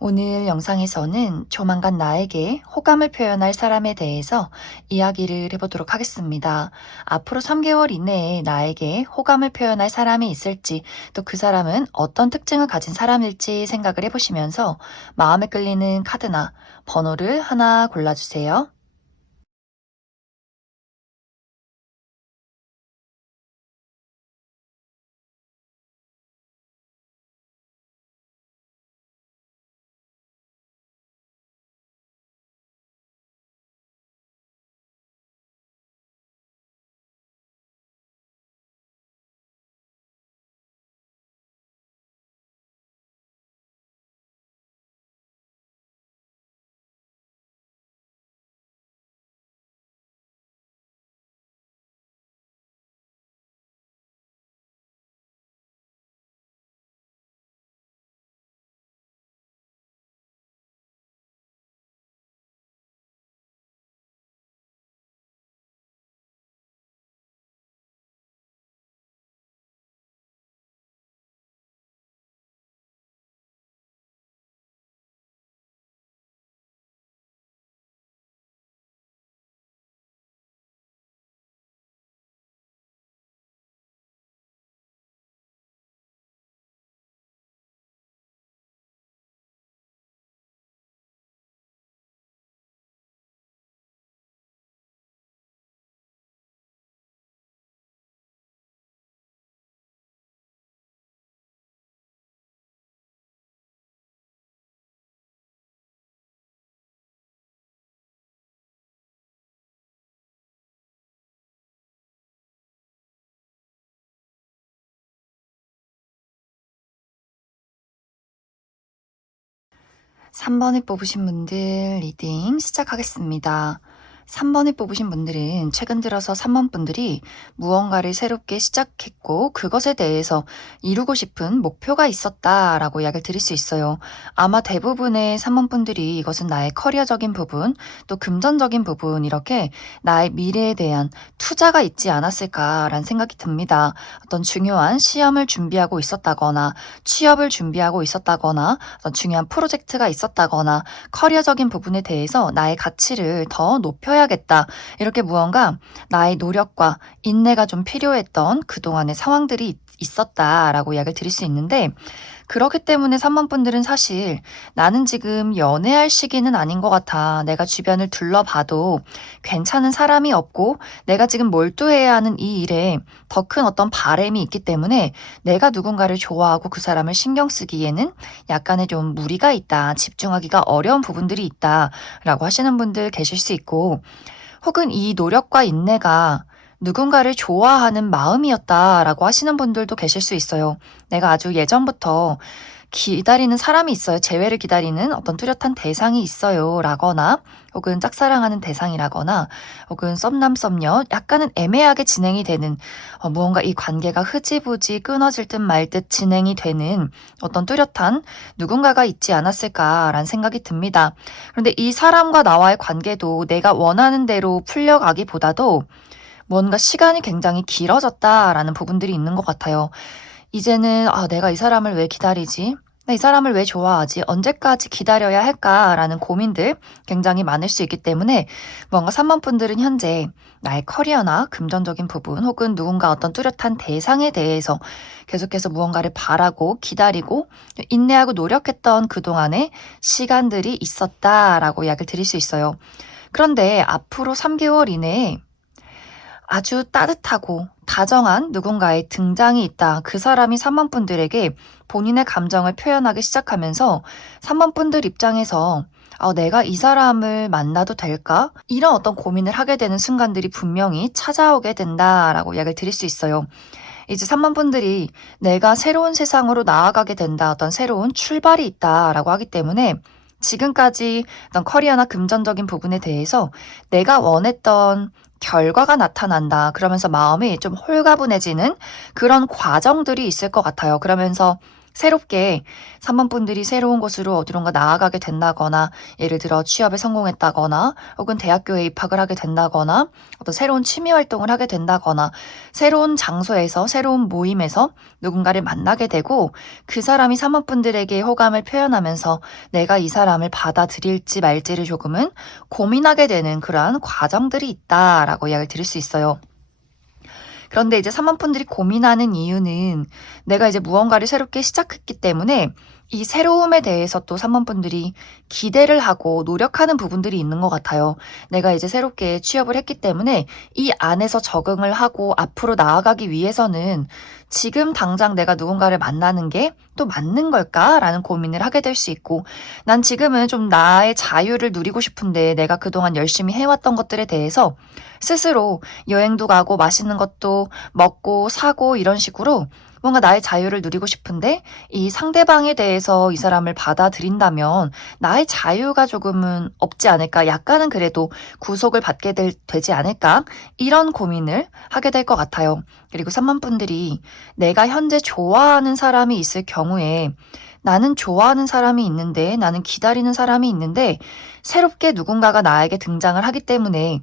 오늘 영상에서는 조만간 나에게 호감을 표현할 사람에 대해서 이야기를 해보도록 하겠습니다. 앞으로 3개월 이내에 나에게 호감을 표현할 사람이 있을지, 또 그 사람은 어떤 특징을 가진 사람일지 생각을 해보시면서 마음에 끌리는 카드나 번호를 하나 골라주세요. 3번을 뽑으신 분들 리딩 시작하겠습니다. 3번을 뽑으신 분들은 최근 들어서 3번 분들이 무언가를 새롭게 시작했고 그것에 대해서 이루고 싶은 목표가 있었다라고 이야기를 드릴 수 있어요. 아마 대부분의 3번 분들이 이것은 나의 커리어적인 부분, 또 금전적인 부분 이렇게 나의 미래에 대한 투자가 있지 않았을까라는 생각이 듭니다. 어떤 중요한 시험을 준비하고 있었다거나 취업을 준비하고 있었다거나 어떤 중요한 프로젝트가 있었다거나 커리어적인 부분에 대해서 나의 가치를 더 높여야겠다. 이렇게 무언가 나의 노력과 인내가 좀 필요했던 그동안의 상황들이 있었다라고 이야기를 드릴 수 있는데 그렇기 때문에 3번 분들은 사실 나는 지금 연애할 시기는 아닌 것 같아. 내가 주변을 둘러봐도 괜찮은 사람이 없고 내가 지금 몰두해야 하는 이 일에 더 큰 어떤 바램이 있기 때문에 내가 누군가를 좋아하고 그 사람을 신경 쓰기에는 약간의 좀 무리가 있다. 집중하기가 어려운 부분들이 있다라고 하시는 분들 계실 수 있고 혹은 이 노력과 인내가 누군가를 좋아하는 마음이었다라고 하시는 분들도 계실 수 있어요. 내가 아주 예전부터 기다리는 사람이 있어요. 재회를 기다리는 어떤 뚜렷한 대상이 있어요. 라거나 혹은 짝사랑하는 대상이라거나 혹은 썸남 썸녀 약간은 애매하게 진행이 되는 무언가 이 관계가 흐지부지 끊어질 듯 말 듯 진행이 되는 어떤 뚜렷한 누군가가 있지 않았을까라는 생각이 듭니다. 그런데 이 사람과 나와의 관계도 내가 원하는 대로 풀려가기보다도 뭔가 시간이 굉장히 길어졌다라는 부분들이 있는 것 같아요. 이제는 '아 내가 이 사람을 왜 기다리지? 나 이 사람을 왜 좋아하지? 언제까지 기다려야 할까?'라는 고민들 굉장히 많을 수 있기 때문에 뭔가 3번 분들은 현재 나의 커리어나 금전적인 부분 혹은 누군가 어떤 뚜렷한 대상에 대해서 계속해서 무언가를 바라고 기다리고 인내하고 노력했던 그동안의 시간들이 있었다라고 이야기를 드릴 수 있어요. 그런데 앞으로 3개월 이내에 아주 따뜻하고 다정한 누군가의 등장이 있다. 그 사람이 3번 분들에게 본인의 감정을 표현하기 시작하면서 3번 분들 입장에서 내가 이 사람을 만나도 될까? 이런 어떤 고민을 하게 되는 순간들이 분명히 찾아오게 된다라고 이야기를 드릴 수 있어요. 이제 3번 분들이 내가 새로운 세상으로 나아가게 된다. 어떤 새로운 출발이 있다라고 하기 때문에 지금까지 어떤 커리어나 금전적인 부분에 대해서 내가 원했던 결과가 나타난다. 그러면서 마음이 좀 홀가분해지는 그런 과정들이 있을 것 같아요. 그러면서 새롭게 3번 분들이 새로운 곳으로 어디론가 나아가게 된다거나, 예를 들어 취업에 성공했다거나, 혹은 대학교에 입학을 하게 된다거나, 어떤 새로운 취미 활동을 하게 된다거나, 새로운 장소에서, 새로운 모임에서 누군가를 만나게 되고, 그 사람이 3번 분들에게 호감을 표현하면서 내가 이 사람을 받아들일지 말지를 조금은 고민하게 되는 그러한 과정들이 있다라고 이야기를 드릴 수 있어요. 그런데 이제 3번 분들이 고민하는 이유는 내가 이제 무언가를 새롭게 시작했기 때문에 이 새로움에 대해서 또 3번 분들이 기대를 하고 노력하는 부분들이 있는 것 같아요. 내가 이제 새롭게 취업을 했기 때문에 이 안에서 적응을 하고 앞으로 나아가기 위해서는 지금 당장 내가 누군가를 만나는 게 또 맞는 걸까라는 고민을 하게 될 수 있고, 난 지금은 좀 나의 자유를 누리고 싶은데 내가 그동안 열심히 해왔던 것들에 대해서 스스로 여행도 가고 맛있는 것도 먹고 사고 이런 식으로 뭔가 나의 자유를 누리고 싶은데, 이 상대방에 대해서 이 사람을 받아들인다면 나의 자유가 조금은 없지 않을까, 약간은 그래도 구속을 받게 되지 않을까, 이런 고민을 하게 될 것 같아요. 그리고 3번 분들이 내가 현재 좋아하는 사람이 있을 경우에, 나는 좋아하는 사람이 있는데, 나는 기다리는 사람이 있는데 새롭게 누군가가 나에게 등장을 하기 때문에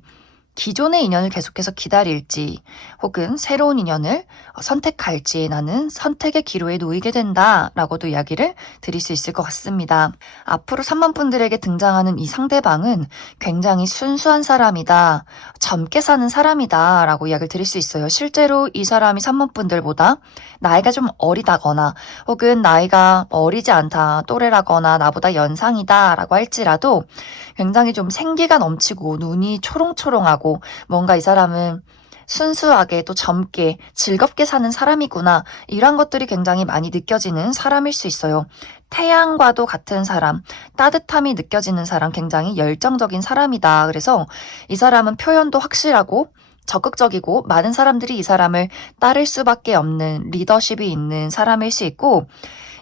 기존의 인연을 계속해서 기다릴지, 혹은 새로운 인연을 선택할지, 나는 선택의 기로에 놓이게 된다라고도 이야기를 드릴 수 있을 것 같습니다. 앞으로 3번 분들에게 등장하는 이 상대방은 굉장히 순수한 사람이다, 젊게 사는 사람이다 라고 이야기를 드릴 수 있어요. 실제로 이 사람이 3번 분들보다 나이가 좀 어리다거나, 혹은 나이가 어리지 않다, 또래라거나 나보다 연상이다 라고 할지라도 굉장히 좀 생기가 넘치고 눈이 초롱초롱하고, 뭔가 이 사람은 순수하게 또 젊게 즐겁게 사는 사람이구나, 이런 것들이 굉장히 많이 느껴지는 사람일 수 있어요. 태양과도 같은 사람, 따뜻함이 느껴지는 사람, 굉장히 열정적인 사람이다. 그래서 이 사람은 표현도 확실하고 적극적이고 많은 사람들이 이 사람을 따를 수밖에 없는 리더십이 있는 사람일 수 있고,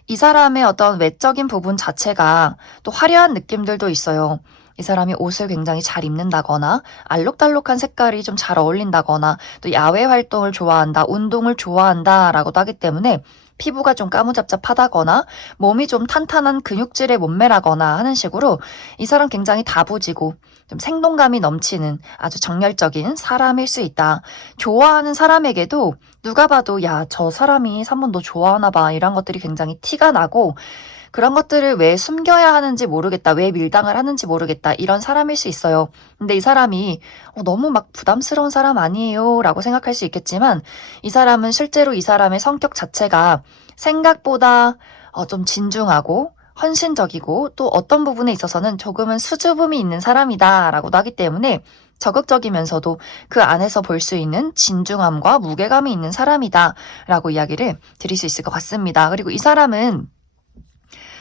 이 사람의 어떤 외적인 부분 자체가 또 화려한 느낌들도 있어요. 이 사람이 옷을 굉장히 잘 입는다거나, 알록달록한 색깔이 좀 잘 어울린다거나, 또 야외 활동을 좋아한다, 운동을 좋아한다라고도 하기 때문에 피부가 좀 까무잡잡하다거나, 몸이 좀 탄탄한 근육질의 몸매라거나 하는 식으로 이 사람 굉장히 다부지고 좀 생동감이 넘치는 아주 정열적인 사람일 수 있다. 좋아하는 사람에게도 누가 봐도 야, 저 사람이 3번 너 좋아하나 봐, 이런 것들이 굉장히 티가 나고, 그런 것들을 왜 숨겨야 하는지 모르겠다, 왜 밀당을 하는지 모르겠다, 이런 사람일 수 있어요. 근데 이 사람이 너무 막 부담스러운 사람 아니에요 라고 생각할 수 있겠지만, 이 사람은 실제로 이 사람의 성격 자체가 생각보다 좀 진중하고 헌신적이고, 또 어떤 부분에 있어서는 조금은 수줍음이 있는 사람이다 라고도 하기 때문에 적극적이면서도 그 안에서 볼 수 있는 진중함과 무게감이 있는 사람이다 라고 이야기를 드릴 수 있을 것 같습니다. 그리고 이 사람은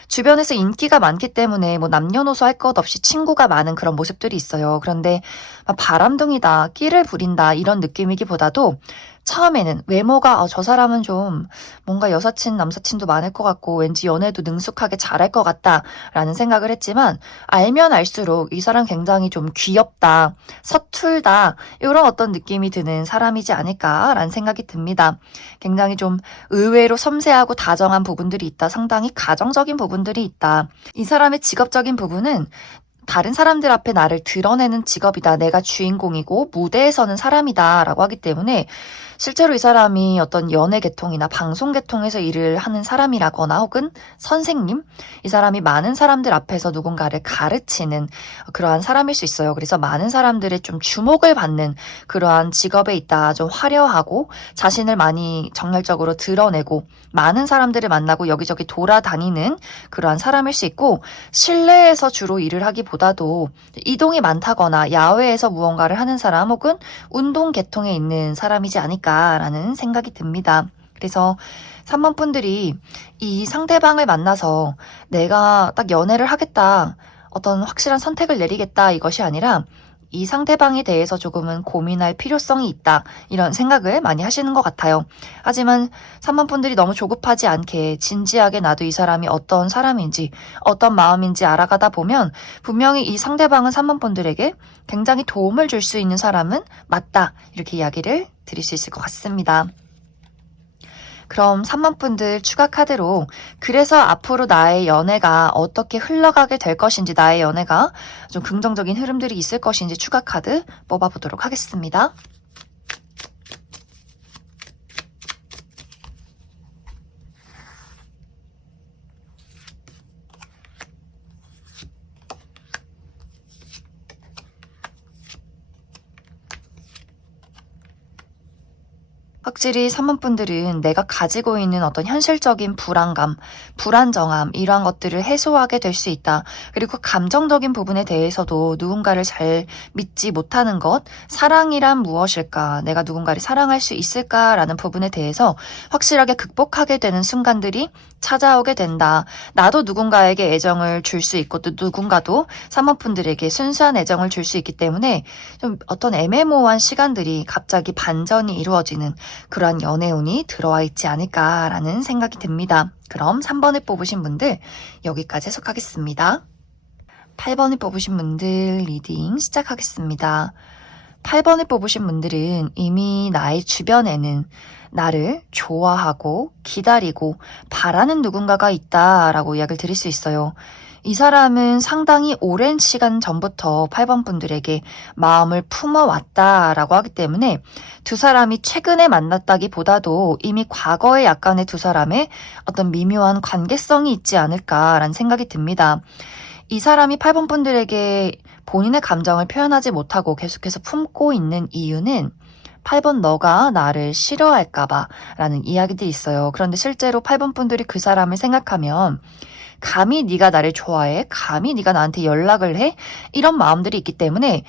주변에서 인기가 많기 때문에 뭐 남녀노소 할 것 없이 친구가 많은 그런 모습들이 있어요. 그런데 막 바람둥이다, 끼를 부린다, 이런 느낌이기보다도 처음에는 외모가 저 사람은 좀 뭔가 여사친, 남사친도 많을 것 같고 왠지 연애도 능숙하게 잘할 것 같다라는 생각을 했지만, 알면 알수록 이 사람 굉장히 좀 귀엽다, 서툴다, 이런 어떤 느낌이 드는 사람이지 않을까라는 생각이 듭니다. 굉장히 좀 의외로 섬세하고 다정한 부분들이 있다, 상당히 가정적인 부분들이 있다. 이 사람의 직업적인 부분은 다른 사람들 앞에 나를 드러내는 직업이다, 내가 주인공이고 무대에 서는 사람이다 라고 하기 때문에, 실제로 이 사람이 어떤 연예 계통이나 방송 계통에서 일을 하는 사람이라거나, 혹은 선생님, 이 사람이 많은 사람들 앞에서 누군가를 가르치는 그러한 사람일 수 있어요. 그래서 많은 사람들의 좀 주목을 받는 그러한 직업에 있다. 좀 화려하고 자신을 많이 정열적으로 드러내고 많은 사람들을 만나고 여기저기 돌아다니는 그러한 사람일 수 있고, 실내에서 주로 일을 하기보다도 이동이 많다거나 야외에서 무언가를 하는 사람, 혹은 운동 계통에 있는 사람이지 않을까라는 생각이 듭니다. 그래서 3번 분들이 이 상대방을 만나서 내가 딱 연애를 하겠다, 어떤 확실한 선택을 내리겠다, 이것이 아니라 이 상대방에 대해서 조금은 고민할 필요성이 있다, 이런 생각을 많이 하시는 것 같아요. 하지만 3번 분들이 너무 조급하지 않게 진지하게 나도 이 사람이 어떤 사람인지, 어떤 마음인지 알아가다 보면 분명히 이 상대방은 3번 분들에게 굉장히 도움을 줄 수 있는 사람은 맞다, 이렇게 이야기를 드릴 수 있을 것 같습니다. 그럼 3번 분들 추가 카드로 그래서 앞으로 나의 연애가 어떻게 흘러가게 될 것인지, 나의 연애가 좀 긍정적인 흐름들이 있을 것인지 추가 카드 뽑아보도록 하겠습니다. 확실히 3번 분들은 내가 가지고 있는 어떤 현실적인 불안감, 불안정함, 이러한 것들을 해소하게 될 수 있다. 그리고 감정적인 부분에 대해서도 누군가를 잘 믿지 못하는 것, 사랑이란 무엇일까? 내가 누군가를 사랑할 수 있을까라는 부분에 대해서 확실하게 극복하게 되는 순간들이 찾아오게 된다. 나도 누군가에게 애정을 줄 수 있고 또 누군가도 3번 분들에게 순수한 애정을 줄 수 있기 때문에 좀 어떤 애매모호한 시간들이 갑자기 반전이 이루어지는 그러한 연애운이 들어와 있지 않을까라는 생각이 듭니다. 그럼 3번을 뽑으신 분들 여기까지 해석하겠습니다. 8번을 뽑으신 분들 리딩 시작하겠습니다. 8번을 뽑으신 분들은 이미 나의 주변에는 나를 좋아하고 기다리고 바라는 누군가가 있다라고 이야기를 드릴 수 있어요. 이 사람은 상당히 오랜 시간 전부터 8번 분들에게 마음을 품어왔다라고 하기 때문에 두 사람이 최근에 만났다기보다도 이미 과거에 약간의 두 사람의 어떤 미묘한 관계성이 있지 않을까라는 생각이 듭니다. 이 사람이 8번 분들에게 본인의 감정을 표현하지 못하고 계속해서 품고 있는 이유는 8번 너가 나를 싫어할까봐 라는 이야기도 있어요. 그런데 실제로 8번 분들이 그 사람을 생각하면 감히 네가 나를 좋아해? 감히 네가 나한테 연락을 해? 이런 마음들이 있기 때문에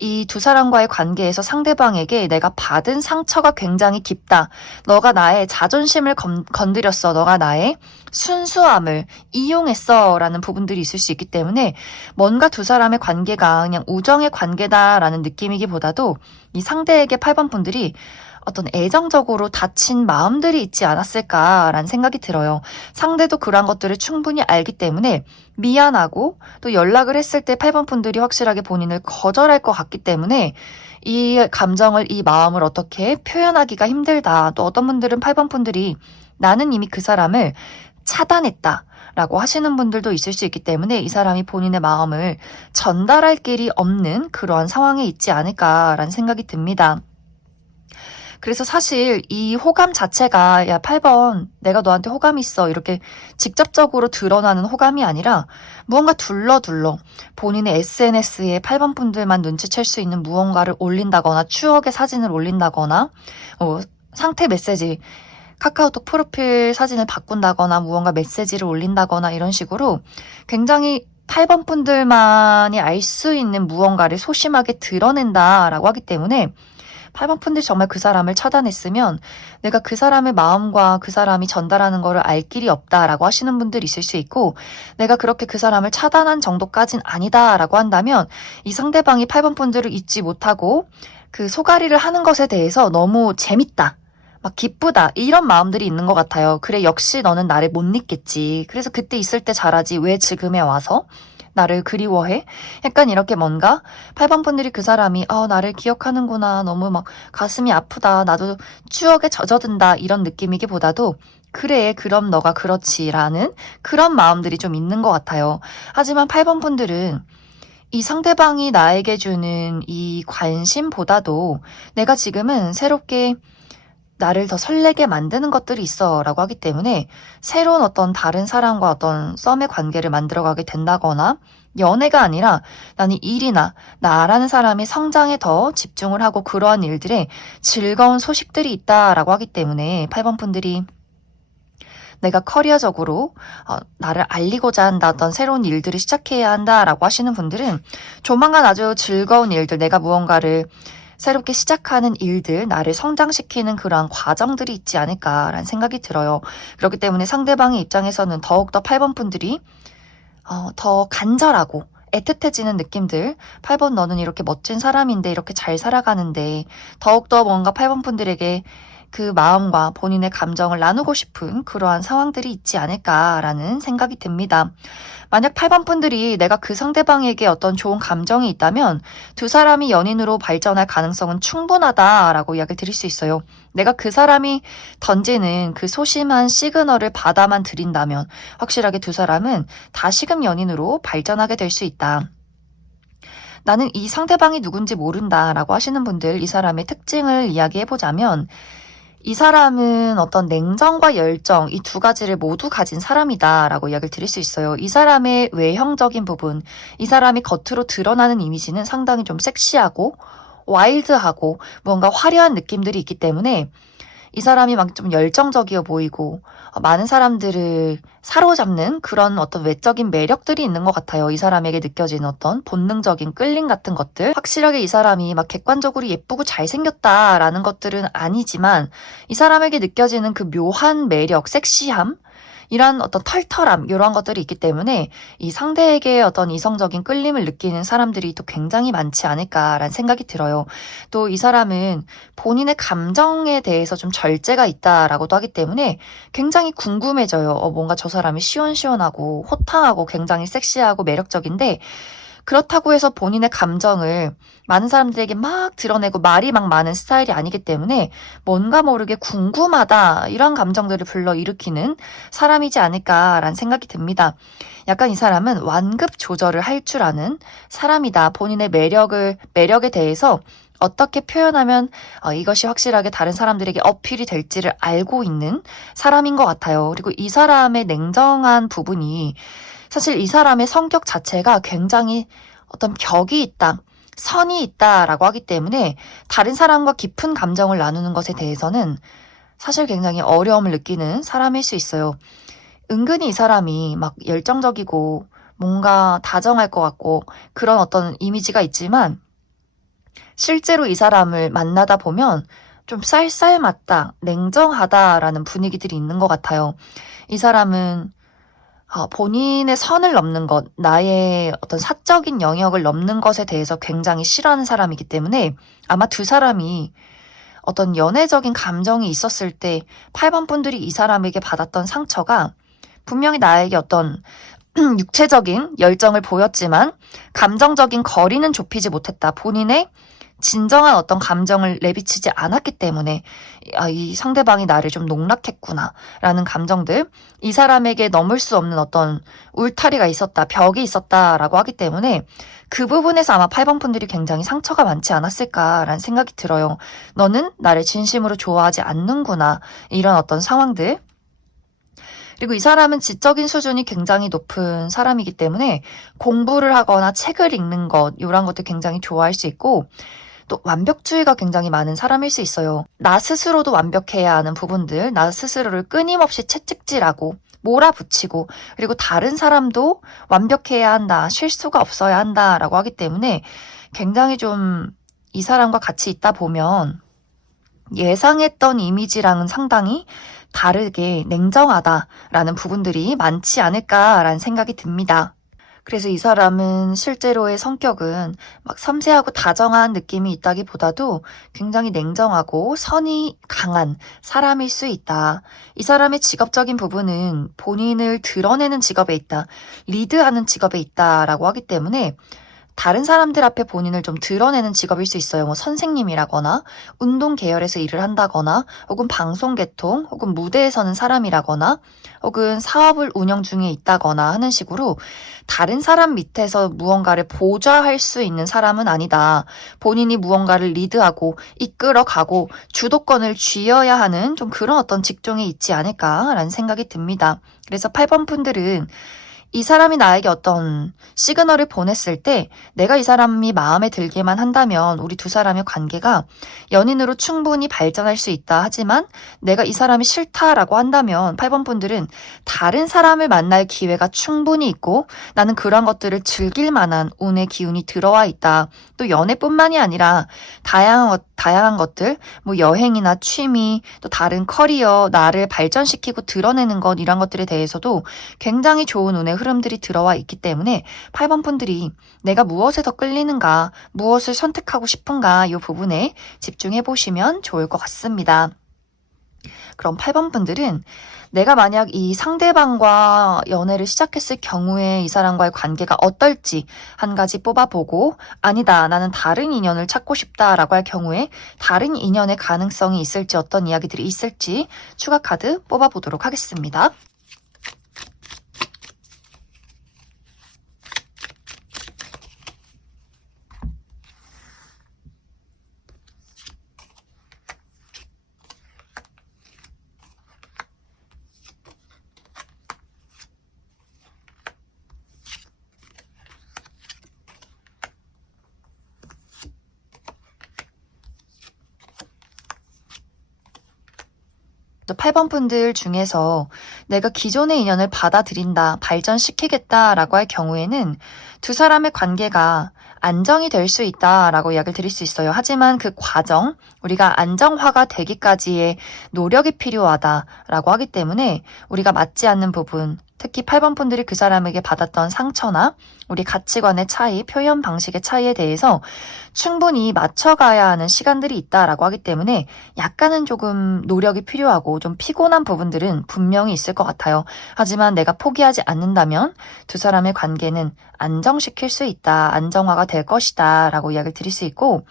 이 두 사람과의 관계에서 상대방에게 내가 받은 상처가 굉장히 깊다. 너가 나의 자존심을 건드렸어. 너가 나의 순수함을 이용했어. 라는 부분들이 있을 수 있기 때문에 뭔가 두 사람의 관계가 그냥 우정의 관계다라는 느낌이기보다도 이 상대에게 8번 분들이 어떤 애정적으로 다친 마음들이 있지 않았을까라는 생각이 들어요. 상대도 그런 것들을 충분히 알기 때문에 미안하고 또 연락을 했을 때 8번 분들이 확실하게 본인을 거절할 것 같기 때문에 이 감정을, 이 마음을 어떻게 표현하기가 힘들다. 또 어떤 분들은 8번 분들이 나는 이미 그 사람을 차단했다. 라고 하시는 분들도 있을 수 있기 때문에 이 사람이 본인의 마음을 전달할 길이 없는 그러한 상황에 있지 않을까라는 생각이 듭니다. 그래서 사실 이 호감 자체가 야 8번 내가 너한테 호감이 있어 이렇게 직접적으로 드러나는 호감이 아니라 무언가 둘러 본인의 SNS에 8번 분들만 눈치챌 수 있는 무언가를 올린다거나 추억의 사진을 올린다거나 상태 메시지 카카오톡 프로필 사진을 바꾼다거나 무언가 메시지를 올린다거나 이런 식으로 굉장히 8번 분들만이 알 수 있는 무언가를 소심하게 드러낸다라고 하기 때문에 8번 분들 정말 그 사람을 차단했으면 내가 그 사람의 마음과 그 사람이 전달하는 거를 알 길이 없다라고 하시는 분들이 있을 수 있고 내가 그렇게 그 사람을 차단한 정도까진 아니다라고 한다면 이 상대방이 8번 분들을 잊지 못하고 그 소가리를 하는 것에 대해서 너무 재밌다. 막 기쁘다 이런 마음들이 있는 것 같아요. 그래 역시 너는 나를 못 잊겠지. 그래서 그때 있을 때 잘하지 왜 지금에 와서 나를 그리워해? 약간 이렇게 뭔가 8번 분들이 그 사람이 나를 기억하는구나 너무 막 가슴이 아프다 나도 추억에 젖어든다 이런 느낌이기보다도 그래 그럼 너가 그렇지라는 그런 마음들이 좀 있는 것 같아요. 하지만 8번 분들은 이 상대방이 나에게 주는 이 관심보다도 내가 지금은 새롭게 나를 더 설레게 만드는 것들이 있어 라고 하기 때문에 새로운 어떤 다른 사람과 어떤 썸의 관계를 만들어가게 된다거나 연애가 아니라 나는 일이나 나라는 사람의 성장에 더 집중을 하고 그러한 일들에 즐거운 소식들이 있다라고 하기 때문에 8번 분들이 내가 커리어적으로 나를 알리고자 한다 어떤 새로운 일들을 시작해야 한다라고 하시는 분들은 조만간 아주 즐거운 일들 내가 무언가를 새롭게 시작하는 일들, 나를 성장시키는 그러한 과정들이 있지 않을까라는 생각이 들어요. 그렇기 때문에 상대방의 입장에서는 더욱더 8번 분들이 더 간절하고 애틋해지는 느낌들 8번 너는 이렇게 멋진 사람인데 이렇게 잘 살아가는데 더욱더 뭔가 8번 분들에게 그 마음과 본인의 감정을 나누고 싶은 그러한 상황들이 있지 않을까라는 생각이 듭니다. 만약 8번 분들이 내가 그 상대방에게 어떤 좋은 감정이 있다면 두 사람이 연인으로 발전할 가능성은 충분하다라고 이야기를 드릴 수 있어요. 내가 그 사람이 던지는 그 소심한 시그널을 받아만 들인다면 확실하게 두 사람은 다시금 연인으로 발전하게 될 수 있다. 나는 이 상대방이 누군지 모른다라고 하시는 분들, 이 사람의 특징을 이야기해보자면 이 사람은 어떤 냉정과 열정, 이 두 가지를 모두 가진 사람이다라고 이야기를 드릴 수 있어요. 이 사람의 외형적인 부분, 이 사람이 겉으로 드러나는 이미지는 상당히 좀 섹시하고 와일드하고 뭔가 화려한 느낌들이 있기 때문에 이 사람이 막 좀 열정적이어 보이고 많은 사람들을 사로잡는 그런 어떤 외적인 매력들이 있는 것 같아요. 이 사람에게 느껴지는 어떤 본능적인 끌림 같은 것들. 확실하게 이 사람이 막 객관적으로 예쁘고 잘생겼다라는 것들은 아니지만 이 사람에게 느껴지는 그 묘한 매력, 섹시함, 이런 어떤 털털함, 이런 것들이 있기 때문에 이 상대에게 어떤 이성적인 끌림을 느끼는 사람들이 또 굉장히 많지 않을까라는 생각이 들어요. 또 이 사람은 본인의 감정에 대해서 좀 절제가 있다라고도 하기 때문에 굉장히 궁금해져요. 뭔가 저 사람이 시원시원하고 호탕하고 굉장히 섹시하고 매력적인데 그렇다고 해서 본인의 감정을 많은 사람들에게 막 드러내고 말이 막 많은 스타일이 아니기 때문에 뭔가 모르게 궁금하다 이런 감정들을 불러일으키는 사람이지 않을까라는 생각이 듭니다. 약간 이 사람은 완급 조절을 할 줄 아는 사람이다. 본인의 매력에 대해서 어떻게 표현하면 이것이 확실하게 다른 사람들에게 어필이 될지를 알고 있는 사람인 것 같아요. 그리고 이 사람의 냉정한 부분이 사실 이 사람의 성격 자체가 굉장히 어떤 벽이 있다, 선이 있다라고 하기 때문에 다른 사람과 깊은 감정을 나누는 것에 대해서는 사실 굉장히 어려움을 느끼는 사람일 수 있어요. 은근히 이 사람이 막 열정적이고 뭔가 다정할 것 같고 그런 어떤 이미지가 있지만 실제로 이 사람을 만나다 보면 좀 쌀쌀맞다, 냉정하다라는 분위기들이 있는 것 같아요. 이 사람은 본인의 선을 넘는 것, 나의 어떤 사적인 영역을 넘는 것에 대해서 굉장히 싫어하는 사람이기 때문에 아마 두 사람이 어떤 연애적인 감정이 있었을 때 8번 분들이 이 사람에게 받았던 상처가 분명히 나에게 어떤 육체적인 열정을 보였지만 감정적인 거리는 좁히지 못했다. 본인의 진정한 어떤 감정을 내비치지 않았기 때문에 이 상대방이 나를 좀 농락했구나 라는 감정들, 이 사람에게 넘을 수 없는 어떤 울타리가 있었다, 벽이 있었다라고 하기 때문에 그 부분에서 아마 8번 분들이 굉장히 상처가 많지 않았을까라는 생각이 들어요. 너는 나를 진심으로 좋아하지 않는구나, 이런 어떤 상황들. 그리고 이 사람은 지적인 수준이 굉장히 높은 사람이기 때문에 공부를 하거나 책을 읽는 것, 이런 것도 굉장히 좋아할 수 있고 또 완벽주의가 굉장히 많은 사람일 수 있어요. 나 스스로도 완벽해야 하는 부분들, 나 스스로를 끊임없이 채찍질하고 몰아붙이고 그리고 다른 사람도 완벽해야 한다, 실수가 없어야 한다라고 하기 때문에 굉장히 좀 이 사람과 같이 있다 보면 예상했던 이미지랑은 상당히 다르게 냉정하다라는 부분들이 많지 않을까라는 생각이 듭니다. 그래서 이 사람은 실제로의 성격은 막 섬세하고 다정한 느낌이 있다기보다도 굉장히 냉정하고 선이 강한 사람일 수 있다. 이 사람의 직업적인 부분은 본인을 드러내는 직업에 있다, 리드하는 직업에 있다라고 하기 때문에 다른 사람들 앞에 본인을 좀 드러내는 직업일 수 있어요. 뭐 선생님이라거나 운동 계열에서 일을 한다거나 혹은 방송 계통 혹은 무대에 서는 사람이라거나 혹은 사업을 운영 중에 있다거나 하는 식으로 다른 사람 밑에서 무언가를 보좌할 수 있는 사람은 아니다. 본인이 무언가를 리드하고 이끌어가고 주도권을 쥐어야 하는 좀 그런 어떤 직종에 있지 않을까라는 생각이 듭니다. 그래서 8번 분들은 이 사람이 나에게 어떤 시그널을 보냈을 때 내가 이 사람이 마음에 들게만 한다면 우리 두 사람의 관계가 연인으로 충분히 발전할 수 있다. 하지만 내가 이 사람이 싫다라고 한다면 8번 분들은 다른 사람을 만날 기회가 충분히 있고 나는 그런 것들을 즐길 만한 운의 기운이 들어와 있다. 또 연애뿐만이 아니라 다양한 것들, 뭐 여행이나 취미, 또 다른 커리어, 나를 발전시키고 드러내는 것, 이런 것들에 대해서도 굉장히 좋은 운의 흐름들이 들어와 있기 때문에 8번 분들이 내가 무엇에 더 끌리는가, 무엇을 선택하고 싶은가 이 부분에 집중해 보시면 좋을 것 같습니다. 그럼 8번 분들은 내가 만약 이 상대방과 연애를 시작했을 경우에 이 사람과의 관계가 어떨지 한 가지 뽑아보고, 아니다, 나는 다른 인연을 찾고 싶다라고 할 경우에 다른 인연의 가능성이 있을지, 어떤 이야기들이 있을지 추가 카드 뽑아보도록 하겠습니다. 또 8번 분들 중에서 내가 기존의 인연을 받아들인다, 발전시키겠다라고 할 경우에는 두 사람의 관계가 안정이 될 수 있다라고 이야기를 드릴 수 있어요. 하지만 그 과정, 우리가 안정화가 되기까지의 노력이 필요하다라고 하기 때문에 우리가 맞지 않는 부분, 특히 8번 분들이 그 사람에게 받았던 상처나 우리 가치관의 차이, 표현 방식의 차이에 대해서 충분히 맞춰가야 하는 시간들이 있다라고 하기 때문에 약간은 조금 노력이 필요하고 좀 피곤한 부분들은 분명히 있을 것 같아요. 하지만 내가 포기하지 않는다면 두 사람의 관계는 안정시킬 수 있다, 안정화가 될 것이다 라고 이야기를 드릴 수 있고,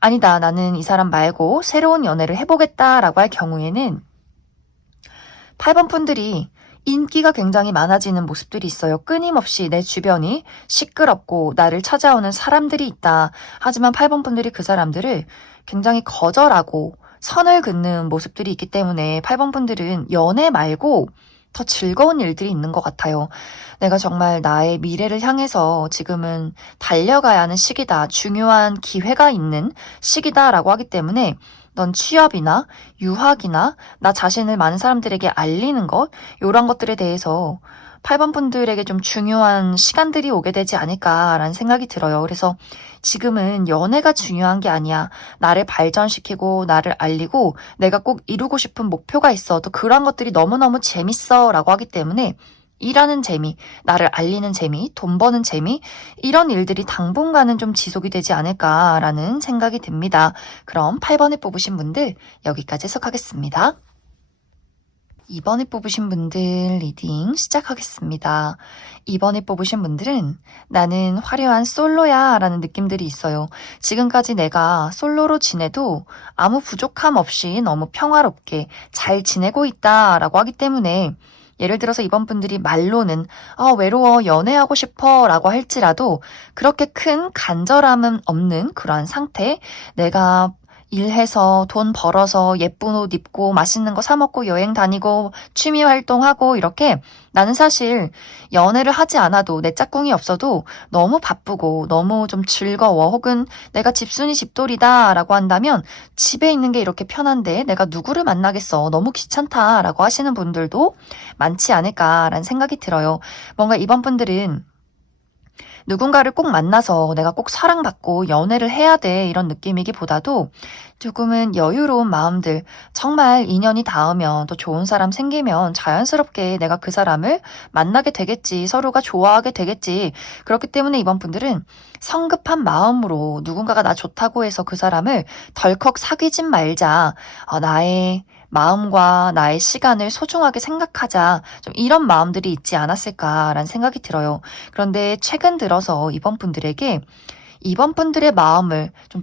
아니다, 나는 이 사람 말고 새로운 연애를 해보겠다라고 할 경우에는 8번 분들이 인기가 굉장히 많아지는 모습들이 있어요. 끊임없이 내 주변이 시끄럽고 나를 찾아오는 사람들이 있다. 하지만 8번 분들이 그 사람들을 굉장히 거절하고 선을 긋는 모습들이 있기 때문에 8번 분들은 연애 말고 더 즐거운 일들이 있는 것 같아요. 내가 정말 나의 미래를 향해서 지금은 달려가야 하는 시기다. 중요한 기회가 있는 시기다라고 하기 때문에 넌 취업이나 유학이나 나 자신을 많은 사람들에게 알리는 것, 이런 것들에 대해서 8번 분들에게 좀 중요한 시간들이 오게 되지 않을까라는 생각이 들어요. 그래서 지금은 연애가 중요한 게 아니야. 나를 발전시키고 나를 알리고 내가 꼭 이루고 싶은 목표가 있어. 또 그런 것들이 너무너무 재밌어 라고 하기 때문에 일하는 재미, 나를 알리는 재미, 돈 버는 재미, 이런 일들이 당분간은 좀 지속이 되지 않을까라는 생각이 듭니다. 그럼 8번에 뽑으신 분들 여기까지 해석하겠습니다. 2번에 뽑으신 분들 리딩 시작하겠습니다. 2번에 뽑으신 분들은 나는 화려한 솔로야 라는 느낌들이 있어요. 지금까지 내가 솔로로 지내도 아무 부족함 없이 너무 평화롭게 잘 지내고 있다 라고 하기 때문에, 예를 들어서 이번 분들이 말로는 외로워, 연애하고 싶어 라고 할지라도 그렇게 큰 간절함은 없는 그러한 상태, 내가 일해서 돈 벌어서 예쁜 옷 입고 맛있는 거 사 먹고 여행 다니고 취미 활동하고, 이렇게 나는 사실 연애를 하지 않아도 내 짝꿍이 없어도 너무 바쁘고 너무 좀 즐거워, 혹은 내가 집순이 집돌이다 라고 한다면 집에 있는 게 이렇게 편한데 내가 누구를 만나겠어, 너무 귀찮다 라고 하시는 분들도 많지 않을까라는 생각이 들어요. 뭔가 이번 분들은 누군가를 꼭 만나서 내가 꼭 사랑받고 연애를 해야 돼 이런 느낌이기보다도 조금은 여유로운 마음들, 정말 인연이 닿으면 또 좋은 사람 생기면 자연스럽게 내가 그 사람을 만나게 되겠지, 서로가 좋아하게 되겠지. 그렇기 때문에 이번 분들은 성급한 마음으로 누군가가 나 좋다고 해서 그 사람을 덜컥 사귀진 말자, 나의 마음과 나의 시간을 소중하게 생각하자, 좀 이런 마음들이 있지 않았을까라는 생각이 들어요. 그런데 최근 들어서 이번 분들에게 이번 분들의 마음을 좀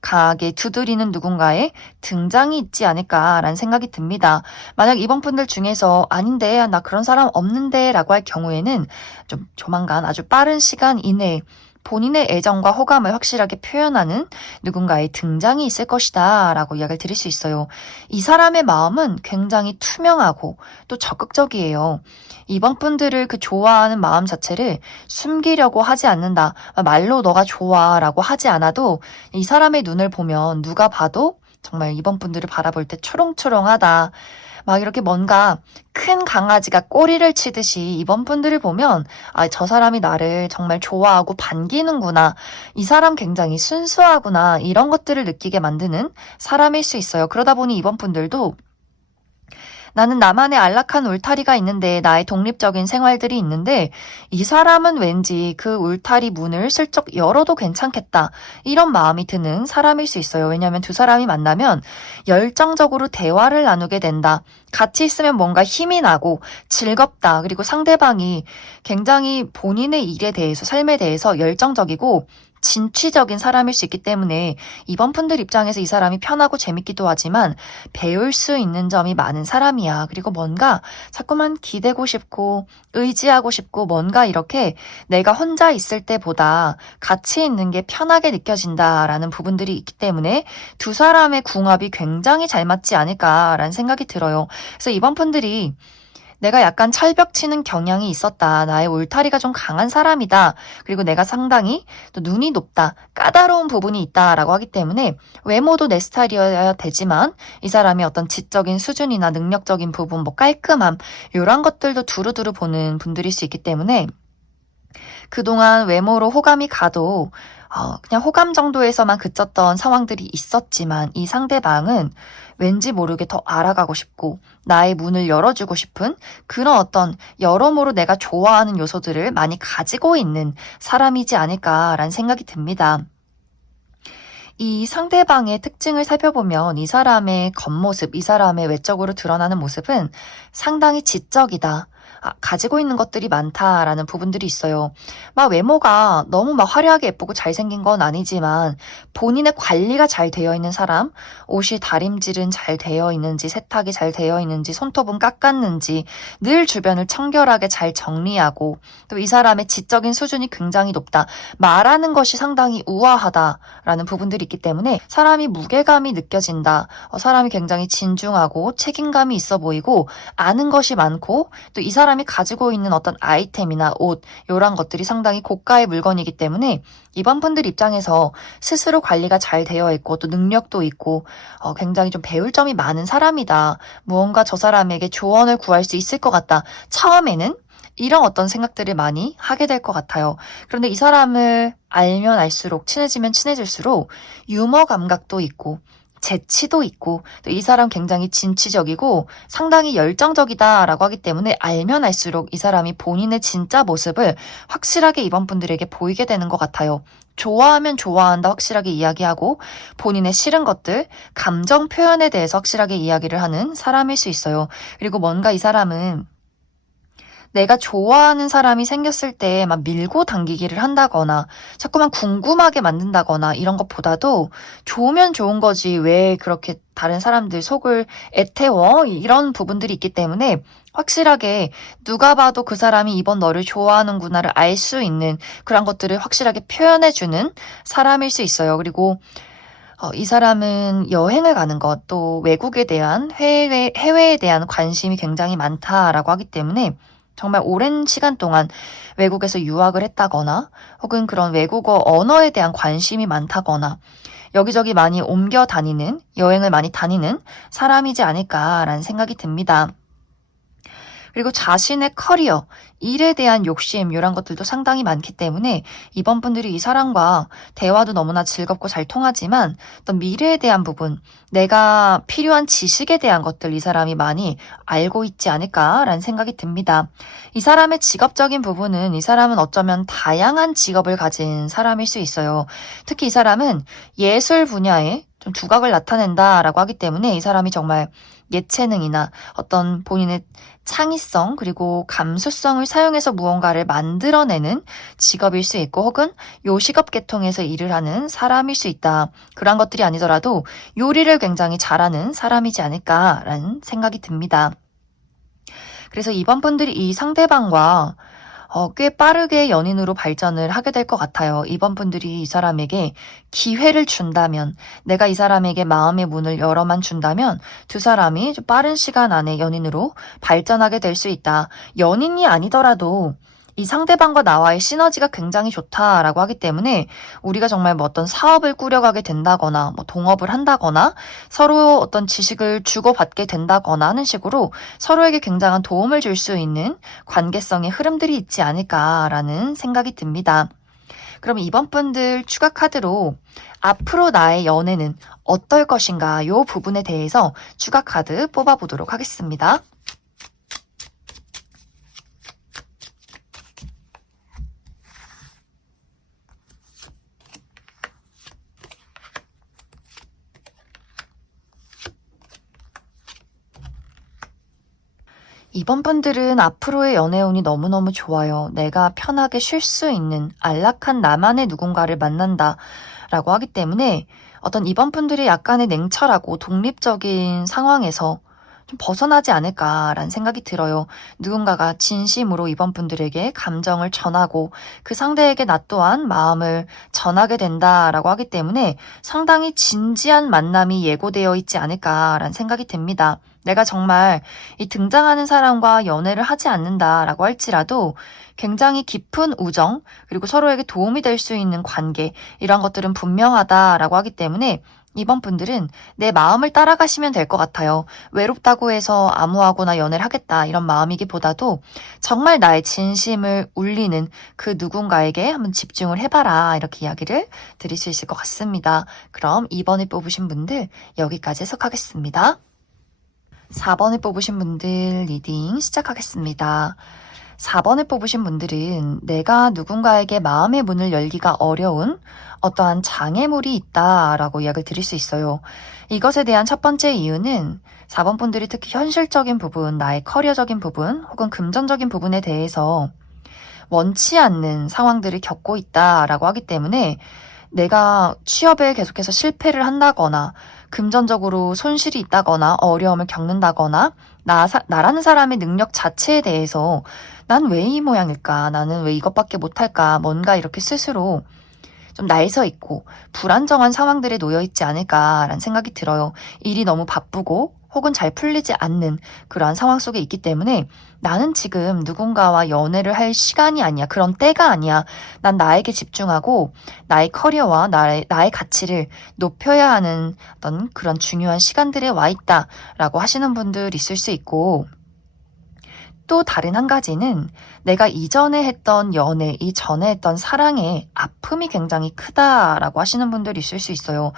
강하게 두드리는 누군가의 등장이 있지 않을까라는 생각이 듭니다. 만약 이번 분들 중에서 아닌데, 나 그런 사람 없는데 라고 할 경우에는 좀 조만간 아주 빠른 시간 이내에 본인의 애정과 호감을 확실하게 표현하는 누군가의 등장이 있을 것이다 라고 이야기를 드릴 수 있어요. 이 사람의 마음은 굉장히 투명하고 또 적극적이에요. 이번 분들을 그 좋아하는 마음 자체를 숨기려고 하지 않는다. 말로 너가 좋아 라고 하지 않아도 이 사람의 눈을 보면 누가 봐도 정말 이번 분들을 바라볼 때 초롱초롱하다, 막 이렇게 뭔가 큰 강아지가 꼬리를 치듯이 이번 분들을 보면 저 사람이 나를 정말 좋아하고 반기는구나, 이 사람 굉장히 순수하구나, 이런 것들을 느끼게 만드는 사람일 수 있어요. 그러다 보니 이번 분들도 나는 나만의 안락한 울타리가 있는데 나의 독립적인 생활들이 있는데 이 사람은 왠지 그 울타리 문을 슬쩍 열어도 괜찮겠다. 이런 마음이 드는 사람일 수 있어요. 왜냐하면 두 사람이 만나면 열정적으로 대화를 나누게 된다. 같이 있으면 뭔가 힘이 나고 즐겁다. 그리고 상대방이 굉장히 본인의 일에 대해서, 삶에 대해서 열정적이고 진취적인 사람일 수 있기 때문에 이번 분들 입장에서 이 사람이 편하고 재밌기도 하지만 배울 수 있는 점이 많은 사람이야. 그리고 뭔가 자꾸만 기대고 싶고 의지하고 싶고 뭔가 이렇게 내가 혼자 있을 때보다 같이 있는 게 편하게 느껴진다라는 부분들이 있기 때문에 두 사람의 궁합이 굉장히 잘 맞지 않을까라는 생각이 들어요. 그래서 이번 분들이 내가 약간 철벽 치는 경향이 있었다. 나의 울타리가 좀 강한 사람이다. 그리고 내가 상당히 또 눈이 높다. 까다로운 부분이 있다라고 하기 때문에 외모도 내 스타일이어야 되지만 이 사람이 어떤 지적인 수준이나 능력적인 부분, 뭐 깔끔함 이런 것들도 두루두루 보는 분들일 수 있기 때문에 그동안 외모로 호감이 가도 그냥 호감 정도에서만 그쳤던 상황들이 있었지만 이 상대방은 왠지 모르게 더 알아가고 싶고 나의 문을 열어주고 싶은 그런 어떤 여러모로 내가 좋아하는 요소들을 많이 가지고 있는 사람이지 않을까라는 생각이 듭니다. 이 상대방의 특징을 살펴보면 이 사람의 겉모습, 이 사람의 외적으로 드러나는 모습은 상당히 지적이다. 가지고 있는 것들이 많다라는 부분들이 있어요. 막 외모가 너무 막 화려하게 예쁘고 잘생긴 건 아니지만 본인의 관리가 잘 되어 있는 사람, 옷이 다림질은 잘 되어 있는지, 세탁이 잘 되어 있는지, 손톱은 깎았는지, 늘 주변을 청결하게 잘 정리하고 또 이 사람의 지적인 수준이 굉장히 높다. 말하는 것이 상당히 우아하다라는 부분들이 있기 때문에 사람이 무게감이 느껴진다. 사람이 굉장히 진중하고 책임감이 있어 보이고 아는 것이 많고 또 이 사람이 가지고 있는 어떤 아이템이나 옷 이런 것들이 상당히 고가의 물건이기 때문에 이번 분들 입장에서 스스로 관리가 잘 되어 있고 또 능력도 있고 굉장히 좀 배울 점이 많은 사람이다. 무언가 저 사람에게 조언을 구할 수 있을 것 같다. 처음에는 이런 어떤 생각들을 많이 하게 될 것 같아요. 그런데 이 사람을 알면 알수록 친해지면 친해질수록 유머 감각도 있고 재치도 있고 또 이 사람 굉장히 진취적이고 상당히 열정적이다라고 하기 때문에 알면 알수록 이 사람이 본인의 진짜 모습을 확실하게 이번 분들에게 보이게 되는 것 같아요. 좋아하면 좋아한다 확실하게 이야기하고 본인의 싫은 것들, 감정 표현에 대해서 확실하게 이야기를 하는 사람일 수 있어요. 그리고 뭔가 이 사람은 내가 좋아하는 사람이 생겼을 때 막 밀고 당기기를 한다거나 자꾸만 궁금하게 만든다거나 이런 것보다도 좋으면 좋은 거지 왜 그렇게 다른 사람들 속을 애태워? 이런 부분들이 있기 때문에 확실하게 누가 봐도 그 사람이 이번 너를 좋아하는구나를 알 수 있는 그런 것들을 확실하게 표현해주는 사람일 수 있어요. 그리고 이 사람은 여행을 가는 것, 또 외국에 대한 해외에 대한 관심이 굉장히 많다라고 하기 때문에 정말 오랜 시간 동안 외국에서 유학을 했다거나 혹은 그런 외국어 언어에 대한 관심이 많다거나 여기저기 많이 옮겨 다니는, 여행을 많이 다니는 사람이지 않을까라는 생각이 듭니다. 그리고 자신의 커리어, 일에 대한 욕심 이런 것들도 상당히 많기 때문에 이번 분들이 이 사람과 대화도 너무나 즐겁고 잘 통하지만 어떤 미래에 대한 부분, 내가 필요한 지식에 대한 것들 이 사람이 많이 알고 있지 않을까라는 생각이 듭니다. 이 사람의 직업적인 부분은 이 사람은 어쩌면 다양한 직업을 가진 사람일 수 있어요. 특히 이 사람은 예술 분야에 좀 두각을 나타낸다라고 하기 때문에 이 사람이 정말 예체능이나 어떤 본인의 창의성 그리고 감수성을 사용해서 무언가를 만들어내는 직업일 수 있고 혹은 요식업 계통에서 일을 하는 사람일 수 있다. 그런 것들이 아니더라도 요리를 굉장히 잘하는 사람이지 않을까라는 생각이 듭니다. 그래서 이번 분들이 이 상대방과 꽤 빠르게 연인으로 발전을 하게 될 것 같아요. 이번 분들이 이 사람에게 기회를 준다면, 내가 이 사람에게 마음의 문을 열어만 준다면 두 사람이 좀 빠른 시간 안에 연인으로 발전하게 될 수 있다. 연인이 아니더라도 이 상대방과 나와의 시너지가 굉장히 좋다라고 하기 때문에 우리가 정말 뭐 어떤 사업을 꾸려가게 된다거나 뭐 동업을 한다거나 서로 어떤 지식을 주고받게 된다거나 하는 식으로 서로에게 굉장한 도움을 줄 수 있는 관계성의 흐름들이 있지 않을까라는 생각이 듭니다. 그럼 이번 분들 추가 카드로 앞으로 나의 연애는 어떨 것인가 이 부분에 대해서 추가 카드 뽑아보도록 하겠습니다. 이번 분들은 앞으로의 연애운이 너무너무 좋아요. 내가 편하게 쉴 수 있는 안락한 나만의 누군가를 만난다 라고 하기 때문에 어떤 이번 분들이 약간의 냉철하고 독립적인 상황에서 좀 벗어나지 않을까라는 생각이 들어요. 누군가가 진심으로 이번 분들에게 감정을 전하고 그 상대에게 나 또한 마음을 전하게 된다라고 하기 때문에 상당히 진지한 만남이 예고되어 있지 않을까라는 생각이 듭니다. 내가 정말 이 등장하는 사람과 연애를 하지 않는다라고 할지라도 굉장히 깊은 우정, 그리고 서로에게 도움이 될 수 있는 관계, 이런 것들은 분명하다라고 하기 때문에 이번 분들은 내 마음을 따라가시면 될 것 같아요. 외롭다고 해서 아무하고나 연애를 하겠다 이런 마음이기보다도 정말 나의 진심을 울리는 그 누군가에게 한번 집중을 해봐라 이렇게 이야기를 드릴 수 있을 것 같습니다. 그럼 2번을 뽑으신 분들 여기까지 해석하겠습니다. 4번을 뽑으신 분들 리딩 시작하겠습니다. 4번을 뽑으신 분들은 내가 누군가에게 마음의 문을 열기가 어려운 어떠한 장애물이 있다라고 이야기를 드릴 수 있어요. 이것에 대한 첫 번째 이유는 4번 분들이 특히 현실적인 부분, 나의 커리어적인 부분, 혹은 금전적인 부분에 대해서 원치 않는 상황들을 겪고 있다라고 하기 때문에 내가 취업에 계속해서 실패를 한다거나 금전적으로 손실이 있다거나 어려움을 겪는다거나 나라는 사람의 능력 자체에 대해서 난 왜 이 모양일까? 나는 왜 이것밖에 못할까? 뭔가 이렇게 스스로 좀 날서 있고 불안정한 상황들에 놓여 있지 않을까라는 생각이 들어요. 일이 너무 바쁘고 혹은 잘 풀리지 않는 그러한 상황 속에 있기 때문에 나는 지금 누군가와 연애를 할 시간이 아니야. 그런 때가 아니야. 난 나에게 집중하고 나의 커리어와 나의 가치를 높여야 하는 어떤 그런 중요한 시간들에 와 있다라고 하시는 분들 있을 수 있고, 또 다른 한 가지는 내가 이전에 했던 연애, 이전에 했던 사랑의 아픔이 굉장히 크다라고 하시는 분들이 있을 수 있어요.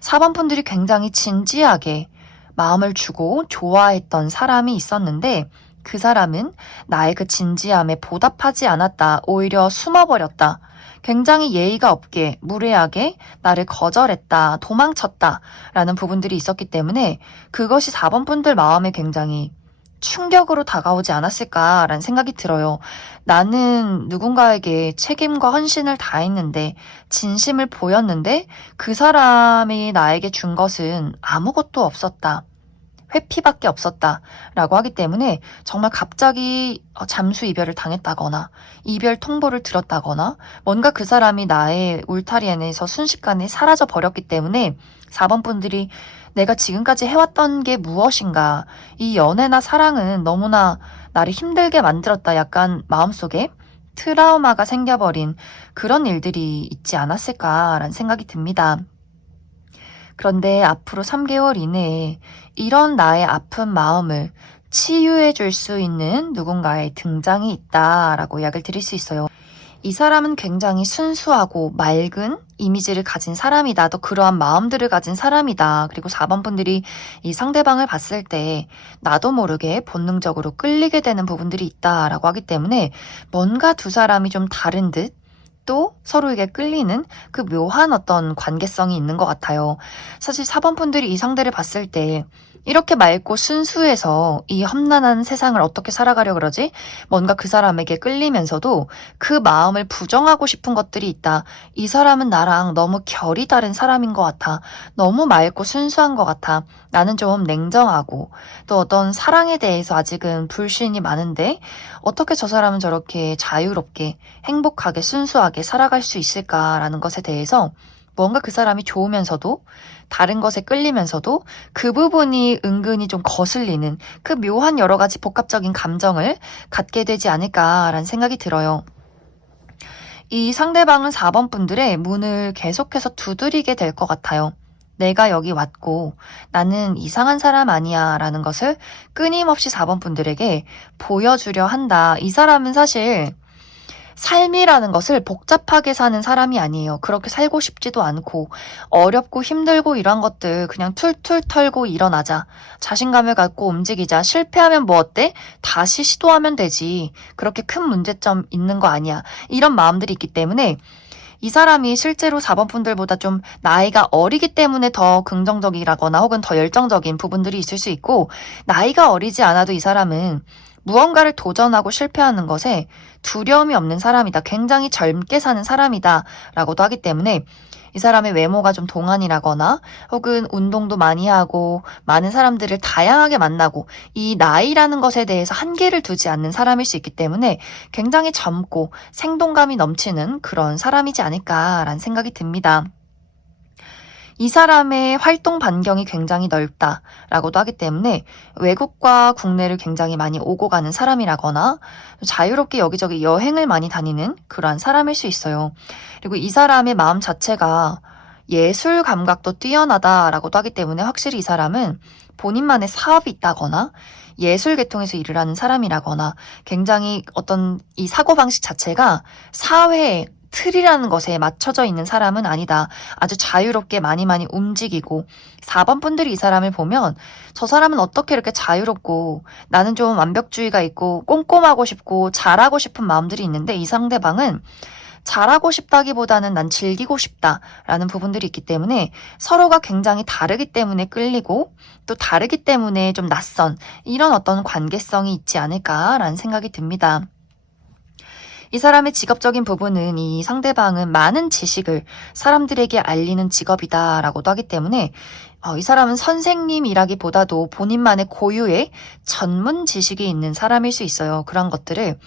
4번 분들이 굉장히 진지하게 마음을 주고 좋아했던 사람이 있었는데 그 사람은 나의 그 진지함에 보답하지 않았다. 오히려 숨어버렸다. 굉장히 예의가 없게, 무례하게 나를 거절했다, 도망쳤다 라는 부분들이 있었기 때문에 그것이 4번 분들 마음에 굉장히 충격으로 다가오지 않았을까라는 생각이 들어요. 나는 누군가에게 책임과 헌신을 다했는데, 진심을 보였는데, 그 사람이 나에게 준 것은 아무것도 없었다. 회피밖에 없었다. 라고 하기 때문에 정말 갑자기 잠수 이별을 당했다거나, 이별 통보를 들었다거나, 뭔가 그 사람이 나의 울타리 안에서 순식간에 사라져 버렸기 때문에 4번 분들이 내가 지금까지 해왔던 게 무엇인가, 이 연애나 사랑은 너무나 나를 힘들게 만들었다. 약간 마음속에 트라우마가 생겨버린 그런 일들이 있지 않았을까라는 생각이 듭니다. 그런데 앞으로 3개월 이내에 이런 나의 아픈 마음을 치유해 줄 수 있는 누군가의 등장이 있다라고 이야기를 드릴 수 있어요. 이 사람은 굉장히 순수하고 맑은 이미지를 가진 사람이다. 또 그러한 마음들을 가진 사람이다. 그리고 4번 분들이 이 상대방을 봤을 때 나도 모르게 본능적으로 끌리게 되는 부분들이 있다라고 하기 때문에 뭔가 두 사람이 좀 다른 듯, 또 서로에게 끌리는 그 묘한 어떤 관계성이 있는 것 같아요. 사실 4번 분들이 이 상대를 봤을 때 이렇게 맑고 순수해서 이 험난한 세상을 어떻게 살아가려 그러지? 뭔가 그 사람에게 끌리면서도 그 마음을 부정하고 싶은 것들이 있다. 이 사람은 나랑 너무 결이 다른 사람인 것 같아. 너무 맑고 순수한 것 같아. 나는 좀 냉정하고 또 어떤 사랑에 대해서 아직은 불신이 많은데 어떻게 저 사람은 저렇게 자유롭게 행복하게 순수하게 살아갈 수 있을까라는 것에 대해서 뭔가 그 사람이 좋으면서도 다른 것에 끌리면서도 그 부분이 은근히 좀 거슬리는 그 묘한 여러 가지 복합적인 감정을 갖게 되지 않을까라는 생각이 들어요. 이 상대방은 4번 분들의 문을 계속해서 두드리게 될 것 같아요. 내가 여기 왔고 나는 이상한 사람 아니야 라는 것을 끊임없이 4번 분들에게 보여주려 한다. 이 사람은 사실 삶이라는 것을 복잡하게 사는 사람이 아니에요. 그렇게 살고 싶지도 않고 어렵고 힘들고 이런 것들 그냥 툴툴 털고 일어나자. 자신감을 갖고 움직이자. 실패하면 뭐 어때? 다시 시도하면 되지. 그렇게 큰 문제점 있는 거 아니야. 이런 마음들이 있기 때문에 이 사람이 실제로 4번 분들보다 좀 나이가 어리기 때문에 더 긍정적이라거나 혹은 더 열정적인 부분들이 있을 수 있고, 나이가 어리지 않아도 이 사람은 무언가를 도전하고 실패하는 것에 두려움이 없는 사람이다. 굉장히 젊게 사는 사람이다. 라고도 하기 때문에 이 사람의 외모가 좀 동안이라거나 혹은 운동도 많이 하고 많은 사람들을 다양하게 만나고 이 나이라는 것에 대해서 한계를 두지 않는 사람일 수 있기 때문에 굉장히 젊고 생동감이 넘치는 그런 사람이지 않을까라는 생각이 듭니다. 이 사람의 활동 반경이 굉장히 넓다라고도 하기 때문에 외국과 국내를 굉장히 많이 오고 가는 사람이라거나 자유롭게 여기저기 여행을 많이 다니는 그러한 사람일 수 있어요. 그리고 이 사람의 마음 자체가 예술 감각도 뛰어나다라고도 하기 때문에 확실히 이 사람은 본인만의 사업이 있다거나 예술 계통에서 일을 하는 사람이라거나 굉장히 어떤 이 사고방식 자체가 사회에 틀이라는 것에 맞춰져 있는 사람은 아니다. 아주 자유롭게 많이 움직이고 4번 분들이 이 사람을 보면 저 사람은 어떻게 이렇게 자유롭고 나는 좀 완벽주의가 있고 꼼꼼하고 싶고 잘하고 싶은 마음들이 있는데 이 상대방은 잘하고 싶다기보다는 난 즐기고 싶다라는 부분들이 있기 때문에 서로가 굉장히 다르기 때문에 끌리고 또 다르기 때문에 좀 낯선 이런 어떤 관계성이 있지 않을까라는 생각이 듭니다. 이 사람의 직업적인 부분은 이 상대방은 많은 지식을 사람들에게 알리는 직업이다라고도 하기 때문에 이 사람은 선생님이라기보다도 본인만의 고유의 전문 지식이 있는 사람일 수 있어요. 그런 것들을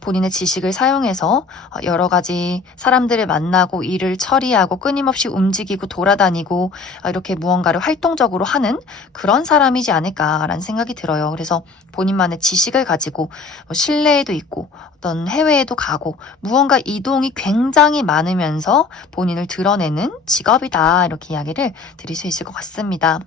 본인의 지식을 사용해서 여러 가지 사람들을 만나고 일을 처리하고 끊임없이 움직이고 돌아다니고 이렇게 무언가를 활동적으로 하는 그런 사람이지 않을까라는 생각이 들어요. 그래서 본인만의 지식을 가지고 실내에도 있고 어떤 해외에도 가고 무언가 이동이 굉장히 많으면서 본인을 드러내는 직업이다. 이렇게 이야기를 드릴 수 있을 것 같습니다.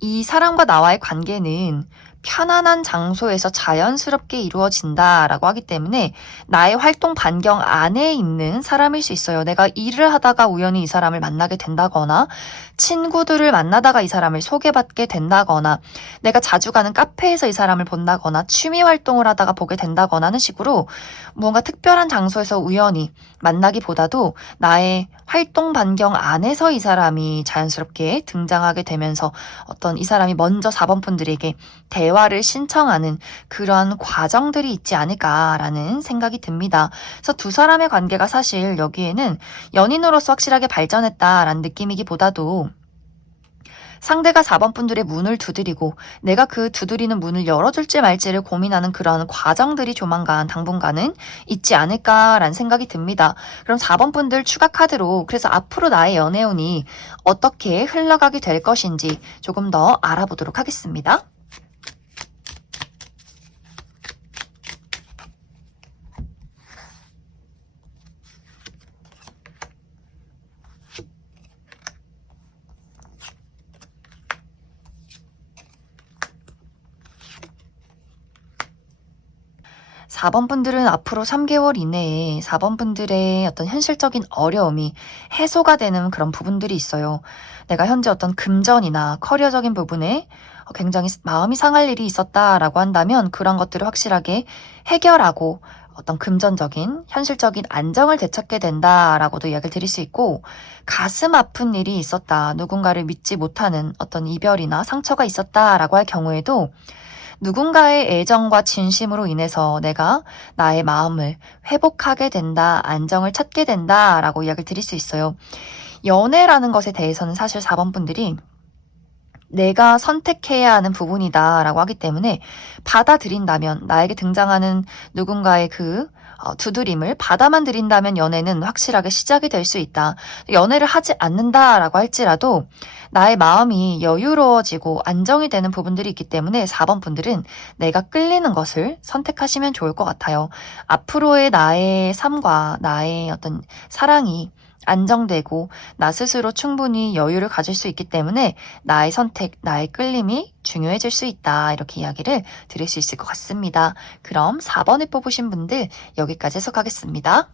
이 사람과 나와의 관계는 편안한 장소에서 자연스럽게 이루어진다라고 하기 때문에 나의 활동 반경 안에 있는 사람일 수 있어요. 내가 일을 하다가 우연히 이 사람을 만나게 된다거나 친구들을 만나다가 이 사람을 소개받게 된다거나 내가 자주 가는 카페에서 이 사람을 본다거나 취미 활동을 하다가 보게 된다거나 하는 식으로 무언가 특별한 장소에서 우연히 만나기보다도 나의 활동 반경 안에서 이 사람이 자연스럽게 등장하게 되면서 어떤 이 사람이 먼저 4번 분들에게 대화를 신청하는 그런 과정들이 있지 않을까라는 생각이 듭니다. 그래서 두 사람의 관계가 사실 여기에는 연인으로서 확실하게 발전했다라는 느낌이기보다도 상대가 4번 분들의 문을 두드리고 내가 그 두드리는 문을 열어줄지 말지를 고민하는 그런 과정들이 조만간 당분간은 있지 않을까라는 생각이 듭니다. 그럼 4번 분들 추가 카드로 그래서 앞으로 나의 연애운이 어떻게 흘러가게 될 것인지 조금 더 알아보도록 하겠습니다. 4번 분들은 앞으로 3개월 이내에 4번 분들의 어떤 현실적인 어려움이 해소가 되는 그런 부분들이 있어요. 내가 현재 어떤 금전이나 커리어적인 부분에 굉장히 마음이 상할 일이 있었다라고 한다면 그런 것들을 확실하게 해결하고 어떤 금전적인, 현실적인 안정을 되찾게 된다라고도 이야기를 드릴 수 있고, 가슴 아픈 일이 있었다, 누군가를 믿지 못하는 어떤 이별이나 상처가 있었다라고 할 경우에도 누군가의 애정과 진심으로 인해서 내가 나의 마음을 회복하게 된다, 안정을 찾게 된다라고 이야기를 드릴 수 있어요. 연애라는 것에 대해서는 사실 4번 분들이 내가 선택해야 하는 부분이다라고 하기 때문에 받아들인다면 나에게 등장하는 누군가의 그 두드림을 받아만 들인다면 연애는 확실하게 시작이 될 수 있다. 연애를 하지 않는다라고 할지라도 나의 마음이 여유로워지고 안정이 되는 부분들이 있기 때문에 4번 분들은 내가 끌리는 것을 선택하시면 좋을 것 같아요. 앞으로의 나의 삶과 나의 어떤 사랑이 안정되고 나 스스로 충분히 여유를 가질 수 있기 때문에 나의 선택, 나의 끌림이 중요해질 수 있다. 이렇게 이야기를 드릴 수 있을 것 같습니다. 그럼 4번을 뽑으신 분들 여기까지 해석하겠습니다.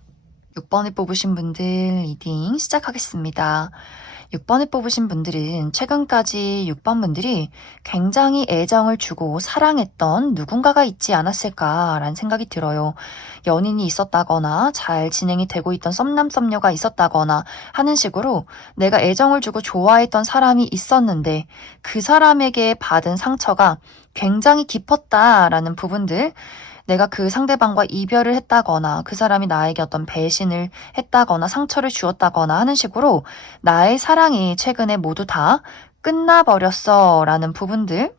6번을 뽑으신 분들 리딩 시작하겠습니다. 6번을 뽑으신 분들은 최근까지 6번 분들이 굉장히 애정을 주고 사랑했던 누군가가 있지 않았을까라는 생각이 들어요. 연인이 있었다거나 잘 진행이 되고 있던 썸남썸녀가 있었다거나 하는 식으로 내가 애정을 주고 좋아했던 사람이 있었는데 그 사람에게 받은 상처가 굉장히 깊었다라는 부분들, 내가 그 상대방과 이별을 했다거나 그 사람이 나에게 어떤 배신을 했다거나 상처를 주었다거나 하는 식으로 나의 사랑이 최근에 모두 다 끝나버렸어 라는 부분들.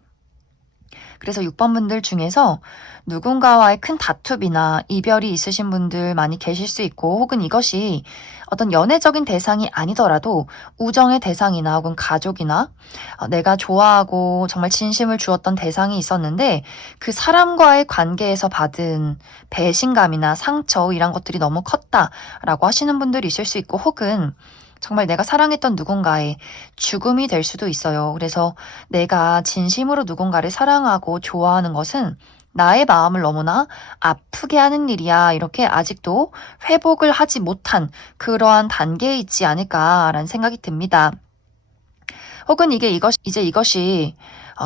그래서 6번 분들 중에서 누군가와의 큰 다툼이나 이별이 있으신 분들 많이 계실 수 있고, 혹은 이것이 어떤 연애적인 대상이 아니더라도 우정의 대상이나 혹은 가족이나 내가 좋아하고 정말 진심을 주었던 대상이 있었는데 그 사람과의 관계에서 받은 배신감이나 상처 이런 것들이 너무 컸다라고 하시는 분들이 있을 수 있고, 혹은 정말 내가 사랑했던 누군가의 죽음이 될 수도 있어요. 그래서 내가 진심으로 누군가를 사랑하고 좋아하는 것은 나의 마음을 너무나 아프게 하는 일이야. 이렇게 아직도 회복을 하지 못한 그러한 단계에 있지 않을까라는 생각이 듭니다. 혹은 이것이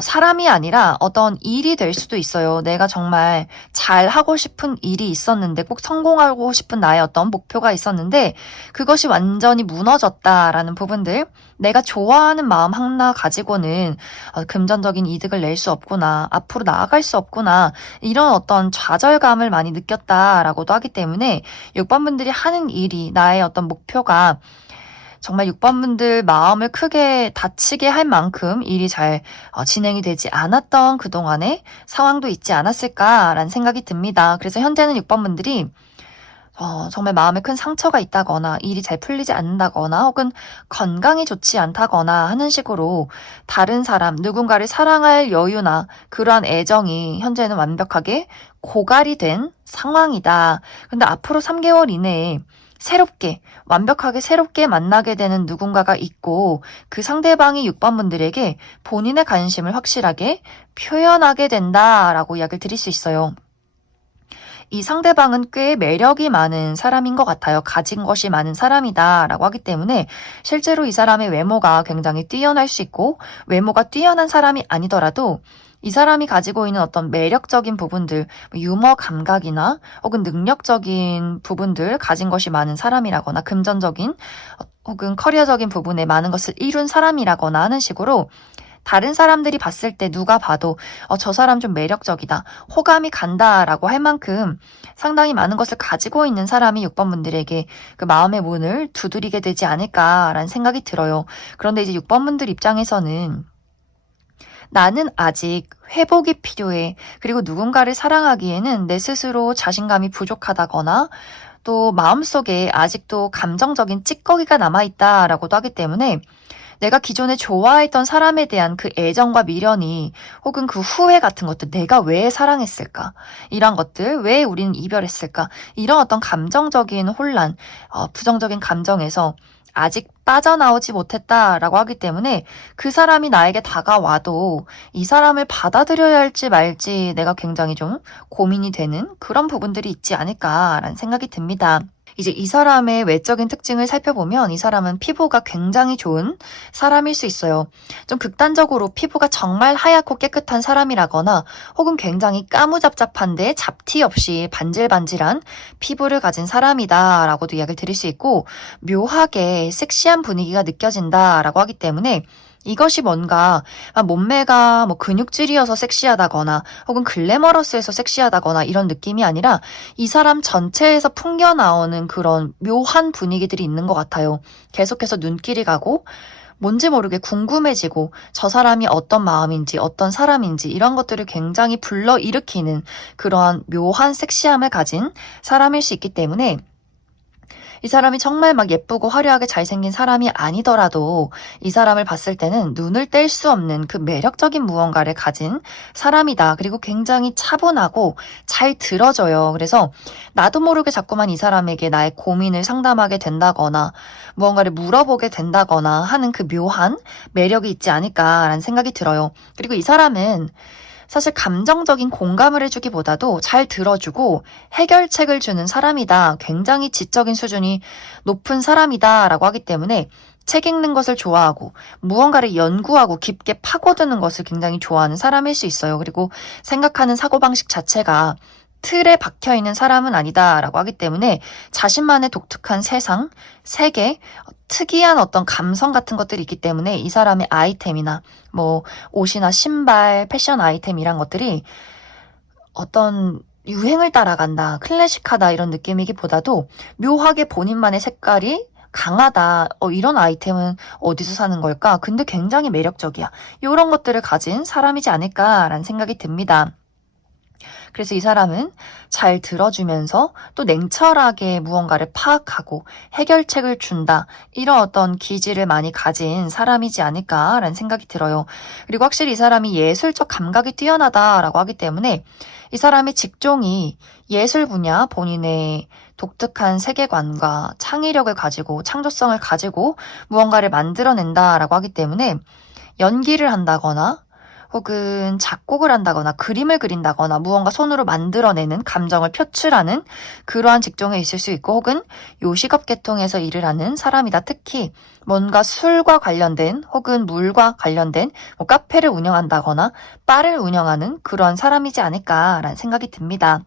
사람이 아니라 어떤 일이 될 수도 있어요. 내가 정말 잘 하고 싶은 일이 있었는데, 꼭 성공하고 싶은 나의 어떤 목표가 있었는데 그것이 완전히 무너졌다라는 부분들, 내가 좋아하는 마음 하나 가지고는 금전적인 이득을 낼 수 없구나, 앞으로 나아갈 수 없구나, 이런 어떤 좌절감을 많이 느꼈다라고도 하기 때문에 6번 분들이 하는 일이, 나의 어떤 목표가 정말 6번 분들 마음을 크게 다치게 할 만큼 일이 잘 진행이 되지 않았던 그동안의 상황도 있지 않았을까라는 생각이 듭니다. 그래서 현재는 6번 분들이 정말 마음에 큰 상처가 있다거나 일이 잘 풀리지 않는다거나 혹은 건강이 좋지 않다거나 하는 식으로 다른 사람, 누군가를 사랑할 여유나 그러한 애정이 현재는 완벽하게 고갈이 된 상황이다. 근데 앞으로 3개월 이내에 완벽하게 새롭게 만나게 되는 누군가가 있고, 그 상대방이 6번 분들에게 본인의 관심을 확실하게 표현하게 된다라고 이야기를 드릴 수 있어요. 이 상대방은 꽤 매력이 많은 사람인 것 같아요. 가진 것이 많은 사람이다라고 하기 때문에 실제로 이 사람의 외모가 굉장히 뛰어날 수 있고, 외모가 뛰어난 사람이 아니더라도 이 사람이 가지고 있는 어떤 매력적인 부분들, 유머 감각이나 혹은 능력적인 부분들 가진 것이 많은 사람이라거나, 금전적인 혹은 커리어적인 부분에 많은 것을 이룬 사람이라거나 하는 식으로 다른 사람들이 봤을 때 누가 봐도 저 사람 좀 매력적이다, 호감이 간다라고 할 만큼 상당히 많은 것을 가지고 있는 사람이 6번 분들에게 그 마음의 문을 두드리게 되지 않을까라는 생각이 들어요. 그런데 이제 6번 분들 입장에서는 나는 아직 회복이 필요해. 그리고 누군가를 사랑하기에는 내 스스로 자신감이 부족하다거나 또 마음속에 아직도 감정적인 찌꺼기가 남아있다라고도 하기 때문에 내가 기존에 좋아했던 사람에 대한 그 애정과 미련이, 혹은 그 후회 같은 것들, 내가 왜 사랑했을까? 이런 것들, 왜 우리는 이별했을까? 이런 어떤 감정적인 혼란, 부정적인 감정에서 아직 빠져나오지 못했다라고 하기 때문에 그 사람이 나에게 다가와도 이 사람을 받아들여야 할지 말지 내가 굉장히 좀 고민이 되는 그런 부분들이 있지 않을까라는 생각이 듭니다. 이제 이 사람의 외적인 특징을 살펴보면 이 사람은 피부가 굉장히 좋은 사람일 수 있어요. 좀 극단적으로 피부가 정말 하얗고 깨끗한 사람이라거나, 혹은 굉장히 까무잡잡한데 잡티 없이 반질반질한 피부를 가진 사람이다 라고도 이야기를 드릴 수 있고, 묘하게 섹시한 분위기가 느껴진다라고 하기 때문에 이것이 뭔가 몸매가 근육질이어서 섹시하다거나 혹은 글래머러스해서 섹시하다거나 이런 느낌이 아니라 이 사람 전체에서 풍겨나오는 그런 묘한 분위기들이 있는 것 같아요. 계속해서 눈길이 가고 뭔지 모르게 궁금해지고 저 사람이 어떤 마음인지 어떤 사람인지 이런 것들을 굉장히 불러일으키는 그러한 묘한 섹시함을 가진 사람일 수 있기 때문에 이 사람이 정말 막 예쁘고 화려하게 잘생긴 사람이 아니더라도 이 사람을 봤을 때는 눈을 뗄 수 없는 그 매력적인 무언가를 가진 사람이다. 그리고 굉장히 차분하고 잘 들어줘요. 그래서 나도 모르게 자꾸만 이 사람에게 나의 고민을 상담하게 된다거나 무언가를 물어보게 된다거나 하는 그 묘한 매력이 있지 않을까라는 생각이 들어요. 그리고 이 사람은 사실 감정적인 공감을 해주기보다도 잘 들어주고 해결책을 주는 사람이다. 굉장히 지적인 수준이 높은 사람이다. 라고 하기 때문에 책 읽는 것을 좋아하고 무언가를 연구하고 깊게 파고드는 것을 굉장히 좋아하는 사람일 수 있어요. 그리고 생각하는 사고방식 자체가 틀에 박혀있는 사람은 아니다라고 하기 때문에 자신만의 독특한 세상, 세계, 특이한 어떤 감성 같은 것들이 있기 때문에 이 사람의 아이템이나 뭐 옷이나 신발, 패션 아이템 이란 것들이 어떤 유행을 따라간다, 클래식하다 이런 느낌이기보다도 묘하게 본인만의 색깔이 강하다. 이런 아이템은 어디서 사는 걸까? 근데 굉장히 매력적이야. 이런 것들을 가진 사람이지 않을까라는 생각이 듭니다. 그래서 이 사람은 잘 들어주면서 또 냉철하게 무언가를 파악하고 해결책을 준다. 이런 어떤 기질을 많이 가진 사람이지 않을까라는 생각이 들어요. 그리고 확실히 이 사람이 예술적 감각이 뛰어나다라고 하기 때문에 이 사람의 직종이 예술 분야 본인의 독특한 세계관과 창의력을 가지고 창조성을 가지고 무언가를 만들어낸다라고 하기 때문에 연기를 한다거나 혹은 작곡을 한다거나 그림을 그린다거나 무언가 손으로 만들어내는 감정을 표출하는 그러한 직종에 있을 수 있고 혹은 요식업 계통에서 일을 하는 사람이다. 특히 뭔가 술과 관련된 혹은 물과 관련된 뭐 카페를 운영한다거나 바를 운영하는 그러한 사람이지 않을까라는 생각이 듭니다.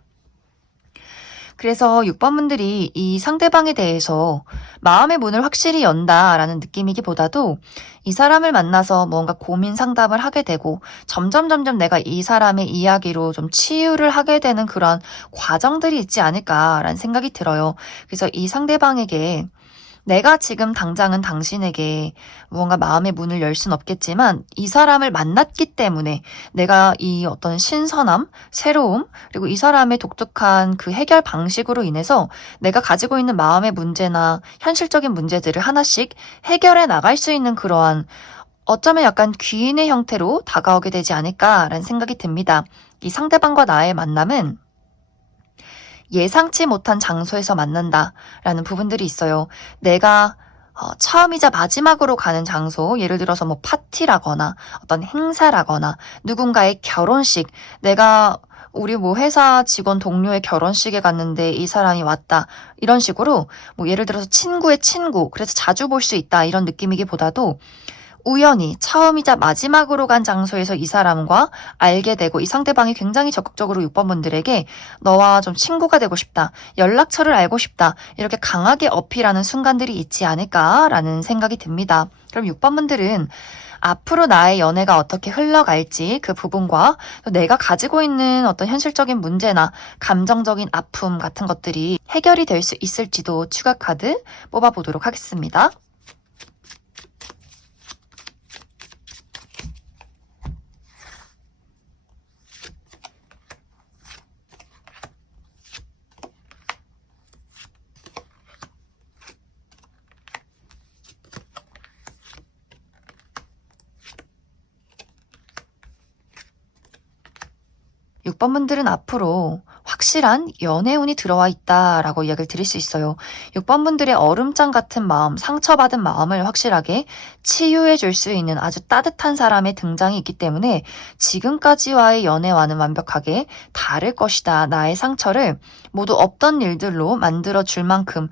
그래서 6번 분들이 이 상대방에 대해서 마음의 문을 확실히 연다라는 느낌이기보다도 이 사람을 만나서 뭔가 고민 상담을 하게 되고 점점 내가 이 사람의 이야기로 좀 치유를 하게 되는 그런 과정들이 있지 않을까라는 생각이 들어요. 그래서 이 상대방에게 내가 지금 당장은 당신에게 무언가 마음의 문을 열 순 없겠지만 이 사람을 만났기 때문에 내가 이 어떤 신선함, 새로움, 그리고 이 사람의 독특한 그 해결 방식으로 인해서 내가 가지고 있는 마음의 문제나 현실적인 문제들을 하나씩 해결해 나갈 수 있는 그러한 어쩌면 약간 귀인의 형태로 다가오게 되지 않을까라는 생각이 듭니다. 이 상대방과 나의 만남은 예상치 못한 장소에서 만난다라는 부분들이 있어요. 내가 처음이자 마지막으로 가는 장소, 예를 들어서 뭐 파티라거나 어떤 행사라거나 누군가의 결혼식, 내가 우리 뭐 회사 직원 동료의 결혼식에 갔는데 이 사람이 왔다. 이런 식으로 뭐 예를 들어서 친구의 친구, 그래서 자주 볼 수 있다. 이런 느낌이기보다도 우연히 처음이자 마지막으로 간 장소에서 이 사람과 알게 되고 이 상대방이 굉장히 적극적으로 6번 분들에게 너와 좀 친구가 되고 싶다. 연락처를 알고 싶다. 이렇게 강하게 어필하는 순간들이 있지 않을까라는 생각이 듭니다. 그럼 6번 분들은 앞으로 나의 연애가 어떻게 흘러갈지 그 부분과 또 내가 가지고 있는 어떤 현실적인 문제나 감정적인 아픔 같은 것들이 해결이 될 수 있을지도 추가 카드 뽑아보도록 하겠습니다. 6번 분들은 앞으로 확실한 연애운이 들어와 있다라고 이야기를 드릴 수 있어요. 6번 분들의 얼음장 같은 마음, 상처받은 마음을 확실하게 치유해 줄 수 있는 아주 따뜻한 사람의 등장이 있기 때문에 지금까지와의 연애와는 완벽하게 다를 것이다. 나의 상처를 모두 없던 일들로 만들어 줄 만큼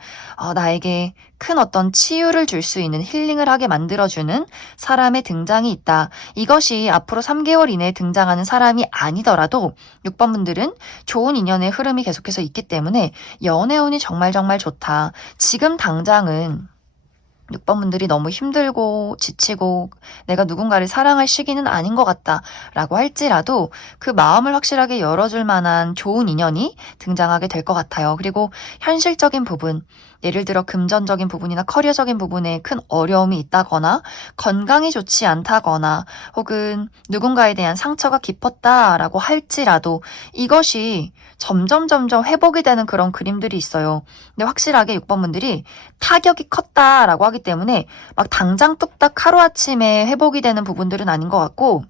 나에게 큰 어떤 치유를 줄 수 있는 힐링을 하게 만들어주는 사람의 등장이 있다. 이것이 앞으로 3개월 이내에 등장하는 사람이 아니더라도 6번 분들은 좋은 인연의 흐름이 계속해서 있기 때문에 연애운이 정말 좋다. 지금 당장은 6번 분들이 너무 힘들고 지치고 내가 누군가를 사랑할 시기는 아닌 것 같다 라고 할지라도 그 마음을 확실하게 열어줄 만한 좋은 인연이 등장하게 될 것 같아요. 그리고 현실적인 부분, 예를 들어 금전적인 부분이나 커리어적인 부분에 큰 어려움이 있다거나 건강이 좋지 않다거나 혹은 누군가에 대한 상처가 깊었다라고 할지라도 이것이 점점 회복이 되는 그런 그림들이 있어요. 근데 확실하게 6번 분들이 타격이 컸다라고 하기 때문에 막 당장 뚝딱 하루아침에 회복이 되는 부분들은 아닌 것 같고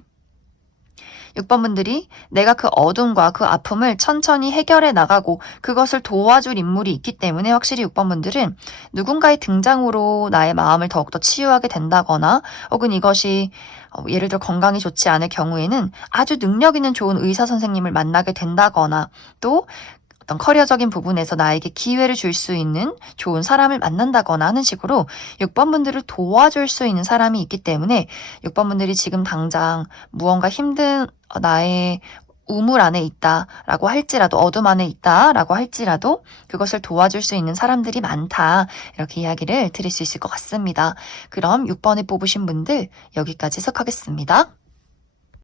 6번 분들이 내가 그 어둠과 그 아픔을 천천히 해결해 나가고 그것을 도와줄 인물이 있기 때문에 확실히 6번 분들은 누군가의 등장으로 나의 마음을 더욱더 치유하게 된다거나 혹은 이것이 예를 들어 건강이 좋지 않을 경우에는 아주 능력 있는 좋은 의사 선생님을 만나게 된다거나 또 어떤 커리어적인 부분에서 나에게 기회를 줄 수 있는 좋은 사람을 만난다거나 하는 식으로 6번 분들을 도와줄 수 있는 사람이 있기 때문에 6번 분들이 지금 당장 무언가 힘든 나의 우물 안에 있다라고 할지라도 어둠 안에 있다라고 할지라도 그것을 도와줄 수 있는 사람들이 많다 이렇게 이야기를 드릴 수 있을 것 같습니다. 그럼 6번에 뽑으신 분들 여기까지 해석하겠습니다.